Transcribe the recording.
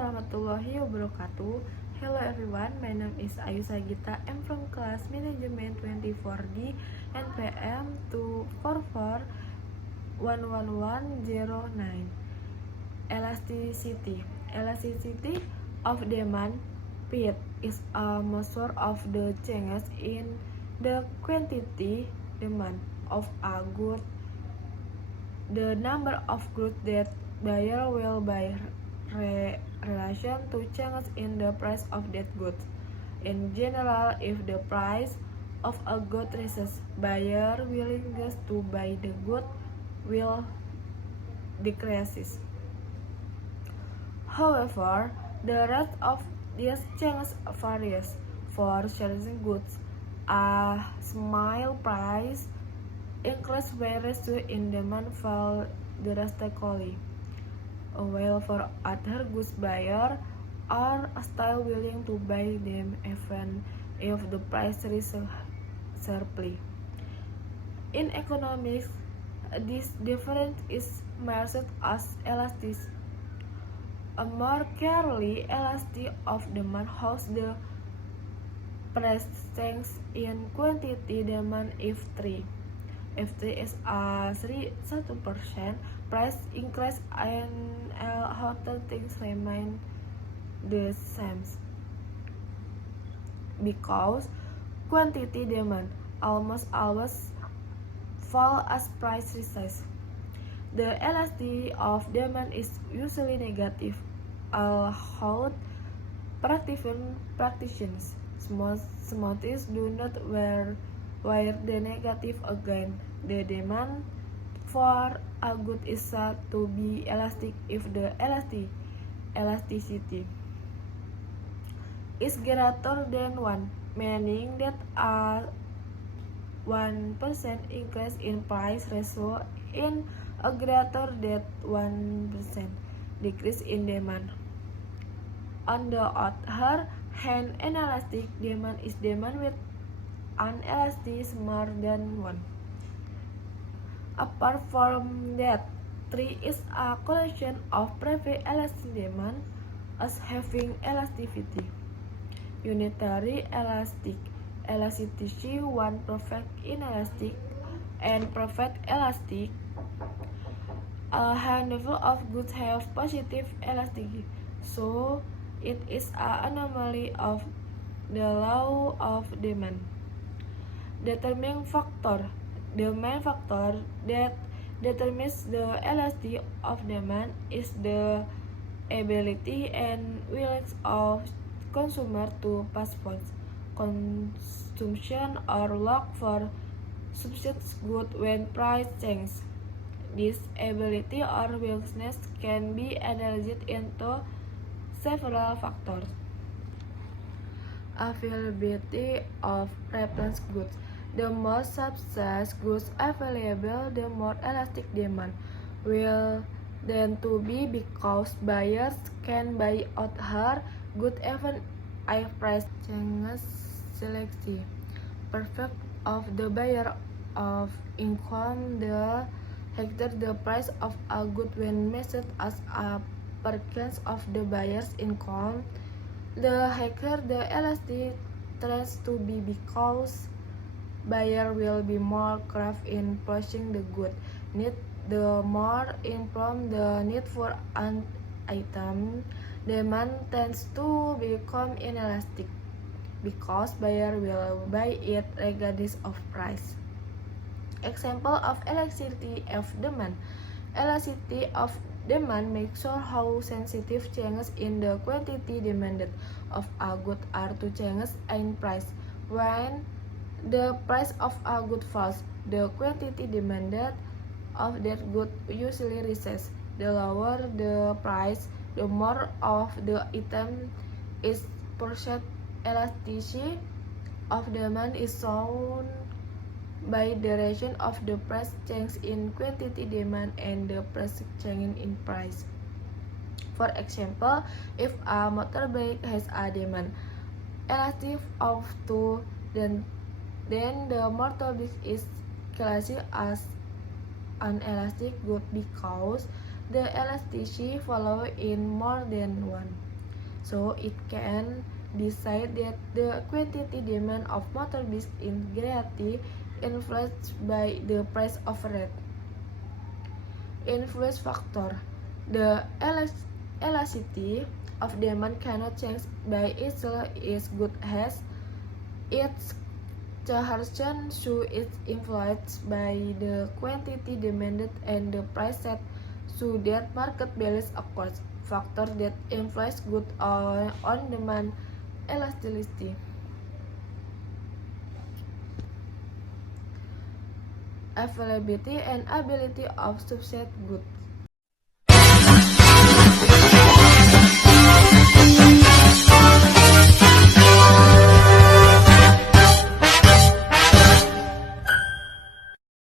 warahmatullahi wabarakatuh. Hello everyone, my name is Ayu Sagita. I'm from class management 24D NPM 244-11109. Elasticity of demand P is a measure of the changes in the quantity demand of a good, the number of goods that buyer will buy relation to changes in the price of that good. In general, if the price of a good rises, buyer willingness to buy the good will decreases. However, the rate of these changes varies. For certain goods, a small price increase varies in demand fall drastically, while for other goods buyers are still willing to buy them even if the price rises sharply. In economics, this difference is measured as elasticity. A more clearly, elasticity of demand holds the price change in quantity demand if 3 is a 1% price increase and other things remain the same, because quantity demand almost always fall as price rises. The elasticity of demand is usually negative, although practitioners smoothies do not wear the negative again. The demand for a good is said to be elastic if the elasticity is greater than 1, meaning that a 1% increase in price result in a greater than 1% decrease in demand. On the other hand, inelastic demand is demand with an elasticity smaller than 1. Apart from that, 3 is a collection of private elastic demand as having elasticity. Unitary elasticity, one perfect inelastic, and perfect elastic. A handful of goods have positive elasticity, so it is an anomaly of the law of demand. Determining factor. The main factor that determines the elasticity of demand is the ability and willingness of consumer to postpone consumption or look for substitute goods when price changes. This ability or willingness can be analyzed into several factors. Availability of reference goods. The more surplus goods available, the more elastic demand will tend to be, because buyers can buy other goods even if price changes slightly. Perfect of the buyer of income. The higher the price of a good when measured as a percentage of the buyer's income, the higher the elasticity tends to be, because buyer will be more craft in purchasing the good. The more informed the need for an item, demand tends to become inelastic, because buyer will buy it regardless of price. Example of elasticity of demand. Elasticity of demand makes sure how sensitive changes in the quantity demanded of a good are to changes in price. When the price of a good falls, the quantity demanded of that good usually rises. The lower the price, the more of the item is purchased. Elasticity of demand is shown by the relation of the price change in quantity demand and the price change in price. For example, if a motorbike has a demand elasticity of 2, then the motorbike is classified as an elastic good, because the elasticity follows in more than 1. so it can be said that the quantity demand of motor is greatly influenced by the price of rate. Influence factor. The elasticity of demand cannot change by itself is good as its characteristic so is influenced by the quantity demanded and the price set so that market balance occurs. Factors that influence good on demand elasticity. Availability and ability of subset goods.